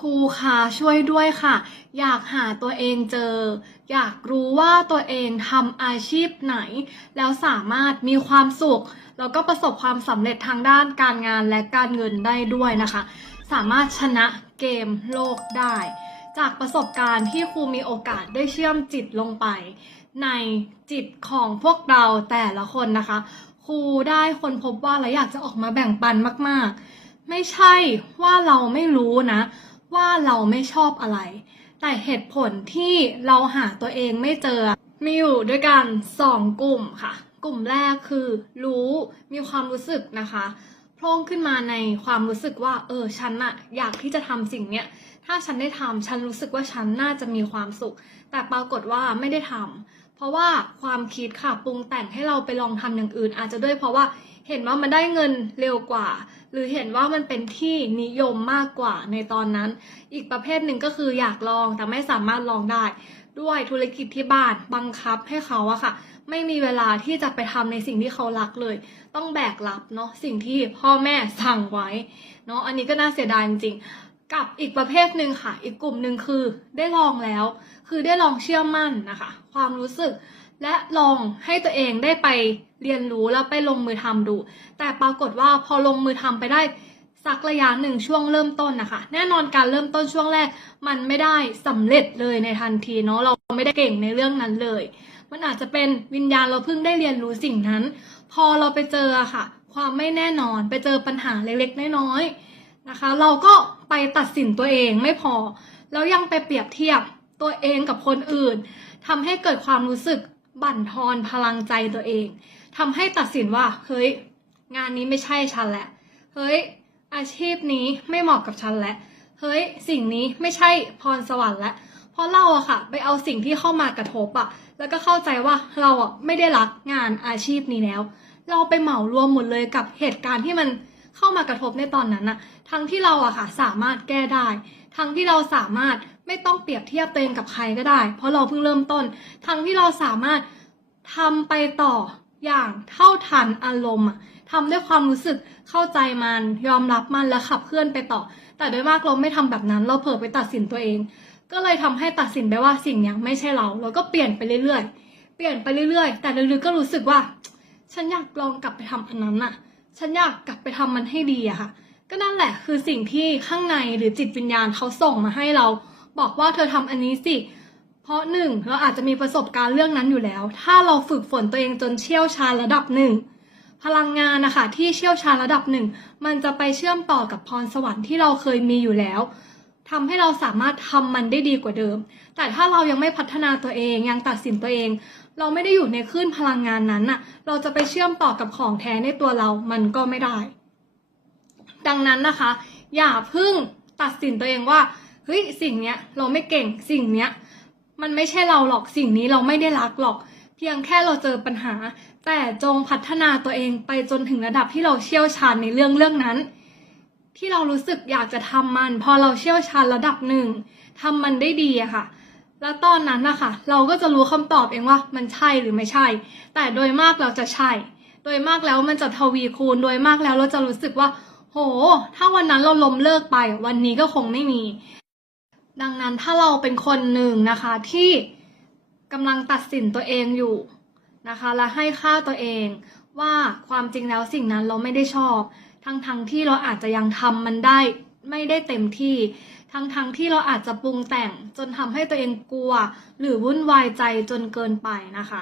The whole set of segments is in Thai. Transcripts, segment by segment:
ครูคะช่วยด้วยค่ะ อยากหาตัวเองเจอ อยากรู้ว่าตัวเองทำอาชีพไหน แล้วสามารถมีความสุข แล้วก็ประสบความสำเร็จทางด้านการงานและการเงินได้ด้วยนะคะ สามารถชนะเกมโลกได้ จากประสบการณ์ที่ครูมีโอกาสได้เชื่อมจิตลงไป ในจิตของพวกเราแต่ละคนนะคะ ครูได้คนพบว่าเราอยากจะออกมาแบ่งปันมาก ๆ ไม่ใช่ว่าเราไม่รู้นะ ว่าเราไม่ชอบอะไร แต่เหตุผลที่เราหาตัวเองไม่เจอ มีอยู่ด้วยกันสองกลุ่มค่ะ กลุ่มแรกคือ รู้มีความรู้สึกนะคะโพร่งขึ้นมาในความรู้สึกว่า เออฉันอะอยากที่จะทำสิ่งเนี้ยถ้าฉันได้ทำฉันรู้สึกว่าฉันน่าจะมีความสุข แต่ปรากฏว่าไม่ได้ทำเพราะว่าความคิดค่ะปรุงแต่งให้เราไปลองทำอย่างอื่น อาจจะด้วยเพราะว่าเห็นว่ามันได้เงินเร็วกว่า หรือเห็นว่ามันเป็นที่นิยมมากกว่าในตอนนั้น อีกประเภทหนึ่งก็คืออยากลองแต่ไม่สามารถลองได้ ด้วยธุรกิจที่บ้านบังคับให้เขาอะค่ะ ไม่มีเวลาที่จะไปทำในสิ่งที่เขารักเลย ต้องแบกรับเนาะสิ่งที่พ่อแม่สั่งไว้เนาะอันนี้ก็น่าเสียดายจริงๆกับอีกประเภทหนึ่งค่ะ อีกกลุ่มหนึ่งคือได้ลองแล้ว คือได้ลองเชื่อมั่นนะคะ ความรู้สึก และลองให้ตัวเองได้ไปเรียนรู้แล้วไปลงมือทำดู แต่ปรากฏว่าพอลงมือทำไปได้สักระยะหนึ่งช่วงเริ่มต้นนะคะ แน่นอนการเริ่มต้นช่วงแรก มันไม่ได้สำเร็จเลยในทันทีเนาะเราไม่ได้เก่งในเรื่องนั้นเลย มันอาจจะเป็นวิญญาณเราเพิ่งได้เรียนรู้สิ่งนั้น พอเราไปเจอค่ะ ความไม่แน่นอนไปเจอปัญหาเล็กๆน้อยๆนะคะ เราก็ไปตัดสินตัวเองไม่พอ แล้วยังไปเปรียบเทียบตัวเองกับคนอื่นทำให้เกิดความรู้สึก บั่นทอนพลังใจตัวเองทำให้ตัดสินว่าเฮ้ยงานนี้ไม่ใช่ฉันแหละเฮ้ยอาชีพนี้ไม่เหมาะกับฉันแหล้วเฮ้ยสิ่งนี้ไม่ใช่พรสวรรค์แล้วเพราะเราอะค่ะ ไปเอาสิ่งที่เข้ามากระทบอะแล้วก็เข้าใจว่าเราอะไม่ได้รักงานอาชีพนี้แล้ว เราไปเหมารวมหมดเลยกับเหตุการณ์ที่มันเข้ามากระทบในตอนนั้นอะทั้งที่เราอะค่ะสามารถแก้ได้ ทั้งที่เราสามารถ ไม่ต้องเปรียบเทียบตัวเองกับใครก็ได้ เพราะเราเพิ่งเริ่มต้น ทั้งที่เราสามารถทำไปต่ออย่างเท่าทันอารมณ์ทำด้วยความรู้สึกเข้าใจมัน ยอมรับมันและขับเคลื่อนไปต่อ แต่โดยมากเราไม่ทำแบบนั้น เราเผลอไปตัดสินตัวเอง ก็เลยทำให้ตัดสินไปว่าสิ่งนี้ไม่ใช่เราเราก็เปลี่ยนไปเรื่อยๆ เปลี่ยนไปเรื่อยๆ แต่ลึกๆก็รู้สึกว่า ฉันอยากลองกลับไปทำอันนั้นน่ะ ฉันอยากกลับไปทำมันให้ดีอะค่ะ ก็นั่นแหละคือสิ่งที่ข้างในหรือจิตวิญญาณเขาส่งมาให้เรา บอกว่าเธอทำอันนี้สิ เพราะหนึ่งเราอาจจะมีประสบการณ์เรื่องนั้นอยู่แล้ว ถ้าเราฝึกฝนตัวเองจนเชี่ยวชาญระดับหนึ่งพลังงานนะคะที่เชี่ยวชาญระดับหนึ่งมันจะไปเชื่อมต่อกับพรสวรรค์ที่เราเคยมีอยู่แล้วทำให้เราสามารถทำมันได้ดีกว่าเดิม แต่ถ้าเรายังไม่พัฒนาตัวเองยังตัดสินตัวเอง เราไม่ได้อยู่ในคลื่นพลังงานนั้นน่ะ เราจะไปเชื่อมต่อกับของแท้ในตัวเรา มันก็ไม่ได้ ดังนั้นนะคะ อย่าเพิ่งตัดสินตัวเองว่า เฮ้ยสิ่งเนี้ยเราไม่เก่งสิ่งเนี้ยมันไม่ใช่เราหรอกสิ่งนี้เราไม่ได้รักหรอก เพียงแค่เราเจอปัญหา แต่จงพัฒนาตัวเองไปจนถึงระดับที่เราเชี่ยวชาญในเรื่องเรื่องนั้น ที่เรารู้สึกอยากจะทำมัน พอเราเชี่ยวชาญระดับหนึ่งทำมันได้ดีอะค่ะ แล้วตอนนั้นนะคะเราก็จะรู้คำตอบเองว่ามันใช่หรือไม่ใช่ แต่โดยมากเราจะใช่ โดยมากแล้วมันจะทวีคูณ โดยมากแล้วเราจะรู้สึกว่า โห ถ้าวันนั้นเราล้มเลิกไป วันนี้ก็คงไม่มี ดังนั้นถ้าเราเป็นคนหนึ่งนะคะที่กำลังตัดสินตัวเองอยู่นะคะ และให้ค่าตัวเองว่าความจริงแล้วสิ่งนั้นเราไม่ได้ชอบ ทั้งทั้งๆที่เราอาจจะยังทำมันได้ไม่ได้เต็มที่ ทั้งทั้งๆที่เราอาจจะปรุงแต่งจนทำให้ตัวเองกลัว หรือวุ่นวายใจจนเกินไปนะคะ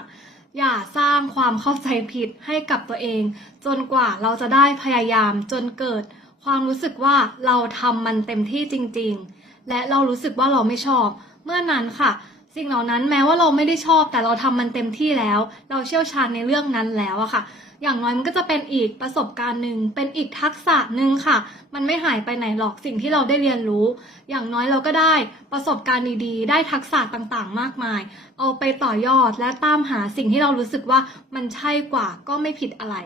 อย่าสร้างความเข้าใจผิดให้กับตัวเอง จนกว่าเราจะได้พยายามจนเกิด ความรู้สึกว่าเราทำมันเต็มที่จริง ๆ และเรารู้สึกว่าเราไม่ชอบ เมื่อนั้นค่ะ สิ่งเหล่านั้นแม้ว่าเราไม่ได้ชอบ แต่เราทำมันเต็มที่แล้ว เราเชี่ยวชาญในเรื่องนั้นแล้วอะค่ะ อย่างน้อยมันก็จะเป็นอีกประสบการณ์หนึ่งเป็นอีกทักษะหนึ่งค่ะ มันไม่หายไปไหนหรอกสิ่งที่เราได้เรียนรู้ อย่างน้อยเราก็ได้ประสบการณ์ดีๆ ได้ทักษะต่างๆ มากมาย เอาไปต่อยอดและตามหาสิ่งที่เรารู้สึกว่ามันใช่กว่าก็ไม่ผิดอะไร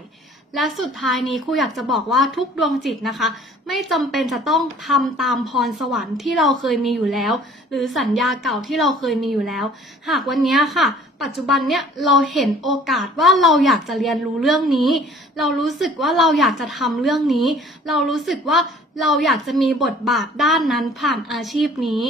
และสุดท้ายนี้ครูอยากจะบอกว่าทุกดวงจิตนะคะ ไม่จำเป็นจะต้องทำตามพรสวรรค์ที่เราเคยมีอยู่แล้ว หรือสัญญาเก่าที่เราเคยมีอยู่แล้ว หากวันนี้ค่ะ ปัจจุบันเนี่ยเราเห็นโอกาสว่าเราอยากจะเรียนรู้เรื่องนี้ เรารู้สึกว่าเราอยากจะทำเรื่องนี้ เรารู้สึกว่า เราอยากจะมีบทบาทด้านนั้นผ่านอาชีพนี้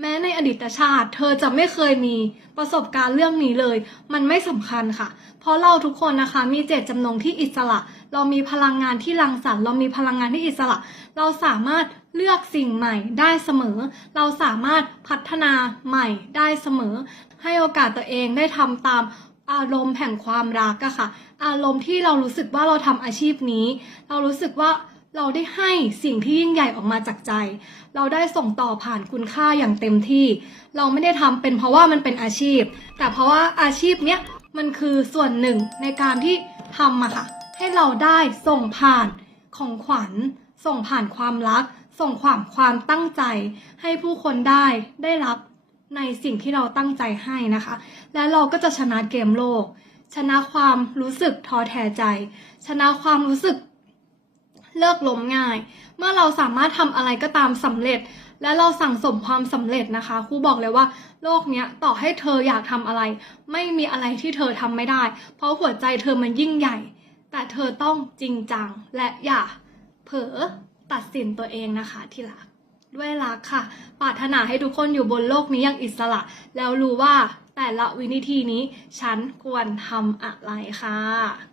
แม้ในอดีตชาติ เธอจะไม่เคยมีประสบการณ์เรื่องนี้เลย มันไม่สำคัญค่ะ เพราะเราทุกคนนะคะ มีเจตจำนงที่อิสระ เรามีพลังงานที่รังสรรค์เรามีพลังงานที่อิสระ เราสามารถเลือกสิ่งใหม่ได้เสมอ เราสามารถพัฒนาใหม่ได้เสมอ ให้โอกาสตัวเองได้ทำตามอารมณ์แห่งความรักอะค่ะ อารมณ์ที่เรารู้สึกว่าเราทำอาชีพนี้ เรารู้สึกว่า เราได้ให้สิ่งที่ยิ่งใหญ่ออกมาจากใจ เราได้ส่งต่อผ่านคุณค่าอย่างเต็มที่ เราไม่ได้ทำเป็นเพราะว่ามันเป็นอาชีพ แต่เพราะว่าอาชีพเนี้ยมันคือส่วนหนึ่งในการที่ทำอะค่ะ ให้เราได้ส่งผ่านของขวัญ ส่งผ่านความรัก ส่งความความตั้งใจ ให้ผู้คนได้ได้รับในสิ่งที่เราตั้งใจให้นะคะ และเราก็จะชนะเกมโลก ชนะความรู้สึกท้อแท้ใจ ชนะความรู้สึก เลิกล้มง่าย เมื่อเราสามารถทำอะไรก็ตามสำเร็จ และเราสั่งสมความสำเร็จนะคะครูบอกเลยว่า โลกเนี้ยต่อให้เธออยากทำอะไร ไม่มีอะไรที่เธอทำไม่ได้ เพราะหัวใจเธอมันยิ่งใหญ่ แต่เธอต้องจริงจังและอย่าเผลอตัดสินตัวเองนะคะที่รักด้วยรักค่ะปรารถนาให้ทุกคนอยู่บนโลกนี้อย่างอิสระ แล้วรู้ว่าแต่ละวินาทีนี้ ฉันควรทำอะไรค่ะ